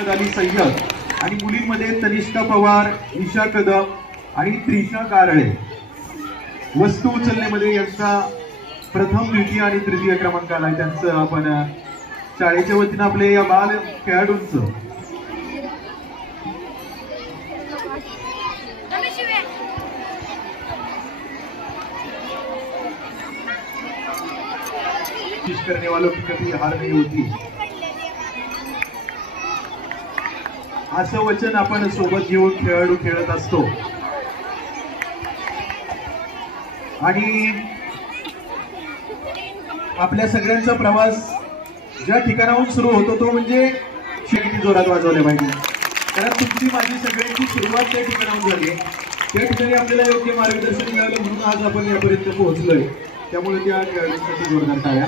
मोहम्मद अली सय्यद आणि मुलींमध्ये तनिष्का पवार, ईशा कदम आणि त्रिशा कारळे. वस्तू उचलण्यामध्ये यांचा प्रथम, द्वितीय आणि तृतीय क्रमांक आलाय. त्यांचं आपण शाळेच्या वतीनं आपले या बाल खेळाडूंचं करने वालों की कभी हार नहीं होती असं वचन आपण सोबत घेऊन खेळाडू खेळत असतो. आणि आपल्या सगळ्यांचा प्रवास ज्या ठिकाणाहून सुरू होतो तो म्हणजे किती जोरात वाजवले पाहिजे, कारण तुमची माझी सगळ्यांची सुरुवात त्या ठिकाणाहून झाली. त्या ठिकाणी आपल्याला योग्य मार्गदर्शन मिळालं म्हणून आज आपण यापर्यंत पोहोचलोय. त्यामुळे त्या खेळाडूंसाठी जोरदार टाळ्या.